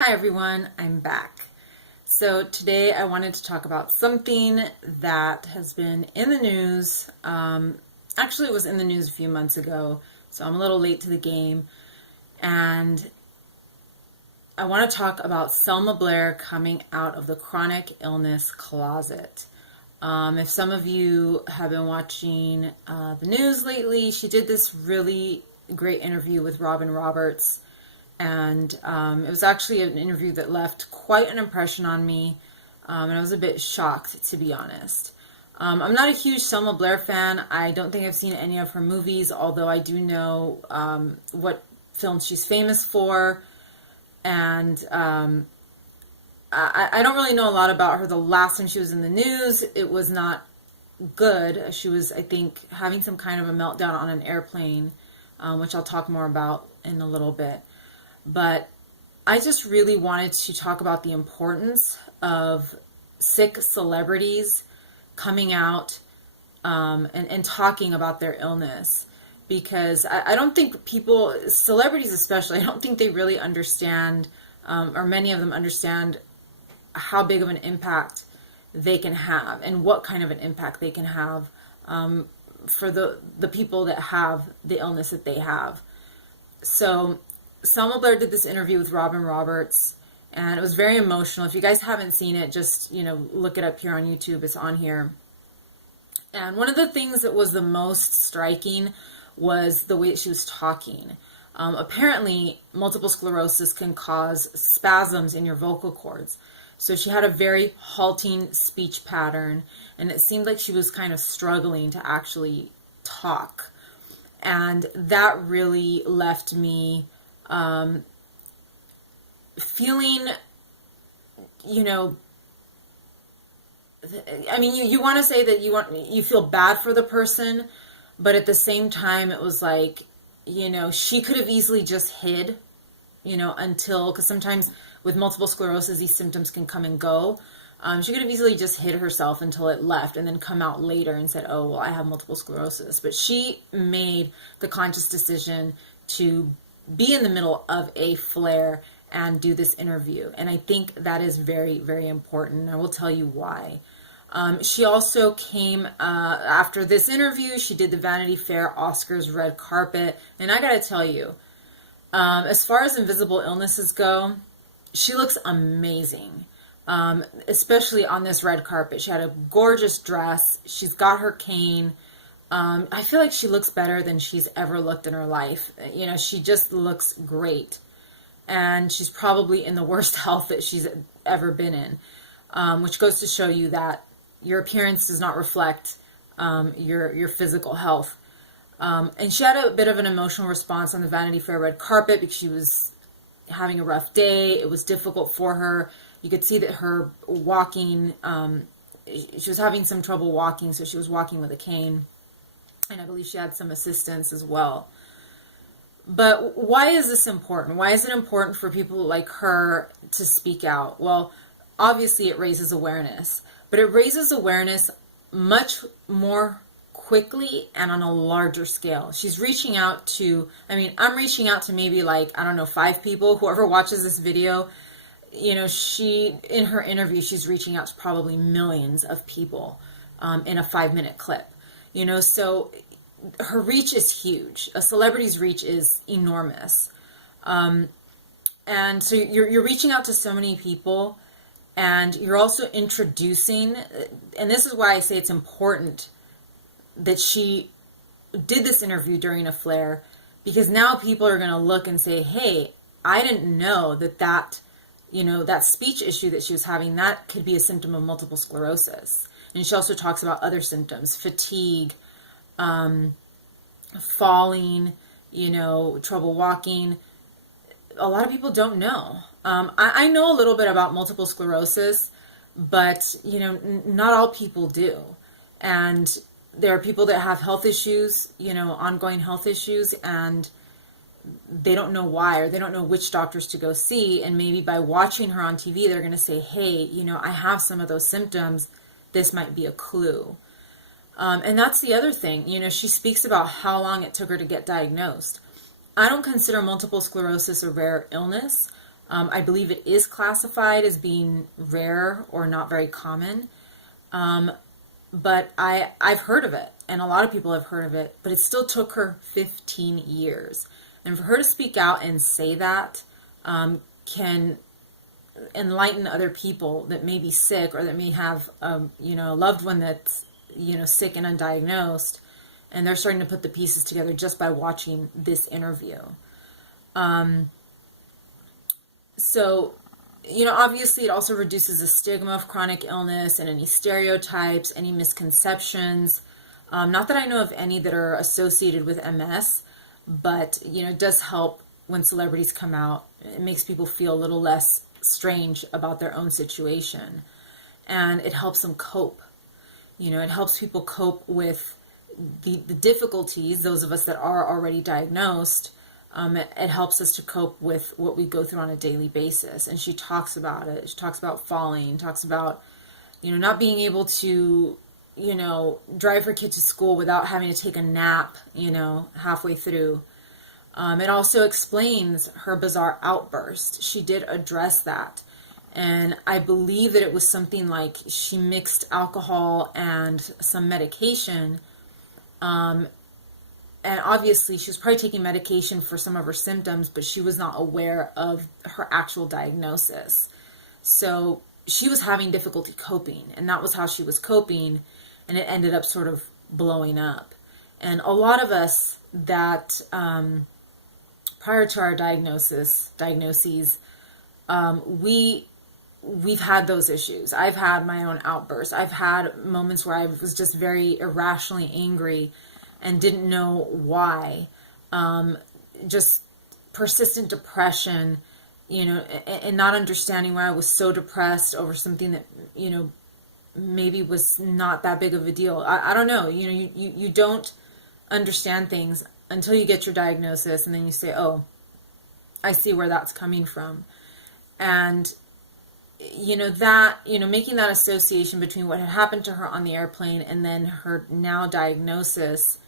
Hi everyone, I'm back. So today I wanted to talk about something that has been in the news. Actually, it was in the news a few months ago, so I'm a little late to the game. And I want to talk about Selma Blair coming out of the chronic illness closet. If some of you have been watching the news lately, she did this really great interview with Robin Roberts. And it was actually an interview that left quite an impression on me, and I was a bit shocked, to be honest. I'm not a huge Selma Blair fan. I don't think I've seen any of her movies, although I do know what films she's famous for, and I don't really know a lot about her. The last time she was in the news, it was not good. She was, I think, having some kind of a meltdown on an airplane, which I'll talk more about in a little bit. But I just really wanted to talk about the importance of sick celebrities coming out and talking about their illness. Because I don't think people, celebrities especially, I don't think they really understand, or many of them understand, how big of an impact they can have and what kind of an impact they can have for the people that have the illness that they have. So Selma Blair did this interview with Robin Roberts, and it was very emotional. If you guys haven't seen it, just, look it up here on YouTube. It's on here. And one of the things that was the most striking was the way that she was talking. Apparently, multiple sclerosis can cause spasms in your vocal cords. So she had a very halting speech pattern, and it seemed like she was kind of struggling to actually talk. And that really left me feeling, you want to say that you feel bad for the person, but at the same time, it was like, she could have easily just hid, because sometimes with multiple sclerosis, these symptoms can come and go. She could have easily just hid herself until it left and then come out later and said, oh, well, I have multiple sclerosis. But she made the conscious decision to be in the middle of a flare and do this interview. And I think that is very, very important. I will tell you why. She also came after this interview, she did the Vanity Fair Oscars red carpet. And I got to tell you, as far as invisible illnesses go, she looks amazing. Especially on this red carpet. She had a gorgeous dress. She's got her cane. I feel like she looks better than she's ever looked in her life. She just looks great. And she's probably in the worst health that she's ever been in, which goes to show you that your appearance does not reflect your physical health. And she had a bit of an emotional response on the Vanity Fair red carpet because she was having a rough day. It was difficult for her. You could see that her walking, she was having some trouble walking, so she was walking with a cane. And I believe she had some assistance as well. But why is this important? Why is it important for people like her to speak out? Well, obviously it raises awareness, but it raises awareness much more quickly and on a larger scale. She's reaching out to, I'm reaching out to maybe 5 people. Whoever watches this video, she, in her interview, she's reaching out to probably millions of people in a 5-minute clip. So her reach is huge. A celebrity's reach is enormous. And so you're reaching out to so many people, and you're also introducing, and this is why I say it's important that she did this interview during a flare, because now people are going to look and say, hey, I didn't know that speech issue that she was having, that could be a symptom of multiple sclerosis. And she also talks about other symptoms, fatigue, falling, trouble walking. A lot of people don't know. I know a little bit about multiple sclerosis, but, not all people do. And there are people that have health issues, ongoing health issues, and they don't know why, or they don't know which doctors to go see. And maybe by watching her on TV, they're going to say, hey, I have some of those symptoms. This might be a clue. And that's the other thing. She speaks about how long it took her to get diagnosed. I don't consider multiple sclerosis a rare illness. I believe it is classified as being rare or not very common. But I've heard of it, and a lot of people have heard of it, but it still took her 15 years. And for her to speak out and say that can enlighten other people that may be sick or that may have, a loved one that's, sick and undiagnosed, and they're starting to put the pieces together just by watching this interview. So, obviously it also reduces the stigma of chronic illness and any stereotypes, any misconceptions. Not that I know of any that are associated with MS, but, it does help when celebrities come out. It makes people feel a little less strange about their own situation. And it helps them cope. It helps people cope with the difficulties, those of us that are already diagnosed. It helps us to cope with what we go through on a daily basis. And she talks about it. She talks about falling, talks about, not being able to, drive her kid to school without having to take a nap, halfway through. It also explains her bizarre outburst. She did address that. And I believe that it was something like she mixed alcohol and some medication. And obviously she was probably taking medication for some of her symptoms, but she was not aware of her actual diagnosis. So she was having difficulty coping, and that was how she was coping, and it ended up sort of blowing up. And a lot of us that, prior to our diagnoses, we've had those issues. I've had my own outbursts. I've had moments where I was just very irrationally angry and didn't know why. Just persistent depression, and not understanding why I was so depressed over something that, maybe was not that big of a deal. I don't know. You don't understand things until you get your diagnosis, and then you say, oh, I see where that's coming from. And making that association between what had happened to her on the airplane and then her now diagnosis,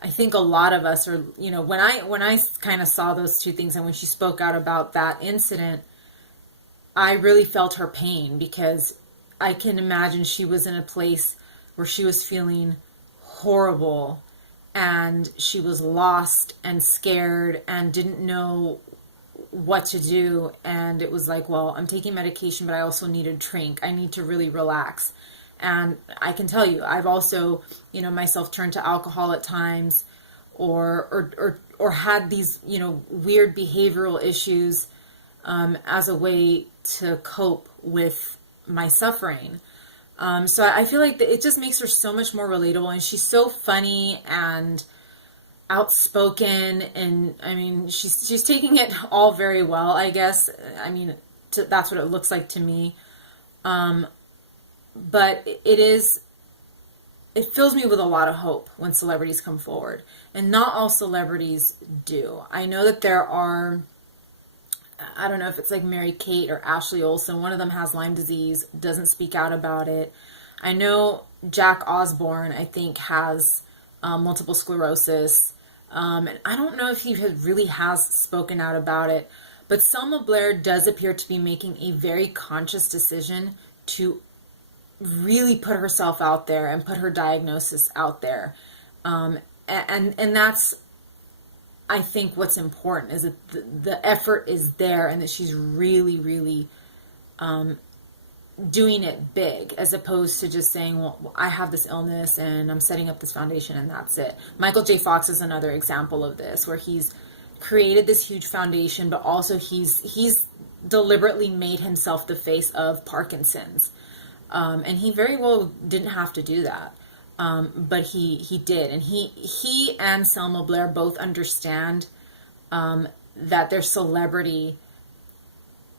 I think a lot of us are, when I kind of saw those two things, and when she spoke out about that incident, I really felt her pain, because I can imagine she was in a place where she was feeling horrible, and she was lost and scared and didn't know what to do. And it was like, well, I'm taking medication, but I also need a drink. I need to really relax. And I can tell you, I've also, myself turned to alcohol at times, or had these, weird behavioral issues, as a way to cope with my suffering. So I feel like it just makes her so much more relatable, and she's so funny and outspoken, and I mean, she's taking it all very well, I guess. I mean, that's what it looks like to me. But it fills me with a lot of hope when celebrities come forward, and not all celebrities do. I know that there are, I don't know if it's like Mary-Kate or Ashley Olsen. One of them has Lyme disease, doesn't speak out about it. I know Jack Osborne, I think, has multiple sclerosis. And I don't know if he really has spoken out about it. But Selma Blair does appear to be making a very conscious decision to really put herself out there and put her diagnosis out there. And that's, I think, what's important, is that the effort is there, and that she's really, really doing it big, as opposed to just saying, well, I have this illness and I'm setting up this foundation and that's it. Michael J. Fox is another example of this, where he's created this huge foundation, but also he's deliberately made himself the face of Parkinson's. And he very well didn't have to do that. But he did. And he and Selma Blair both understand that their celebrity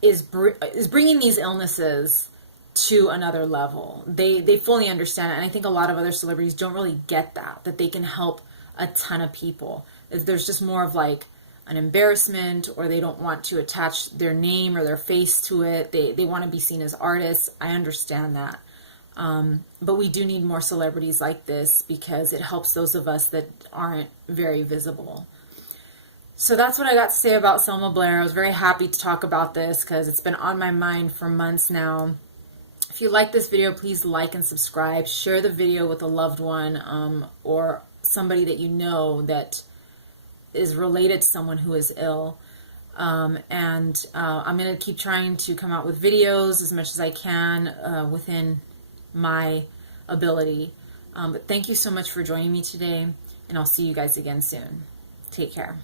is bringing these illnesses to another level. They fully understand it. And I think a lot of other celebrities don't really get that they can help a ton of people. There's just more of like an embarrassment, or they don't want to attach their name or their face to it. They want to be seen as artists. I understand that. But we do need more celebrities like this, because it helps those of us that aren't very visible. So that's what I got to say about Selma Blair. I was very happy to talk about this because it's been on my mind for months now. If you like this video, please like and subscribe. Share the video with a loved one, or somebody that you know that is related to someone who is ill. I'm going to keep trying to come out with videos as much as I can within my ability. But thank you so much for joining me today, and I'll see you guys again soon. Take care.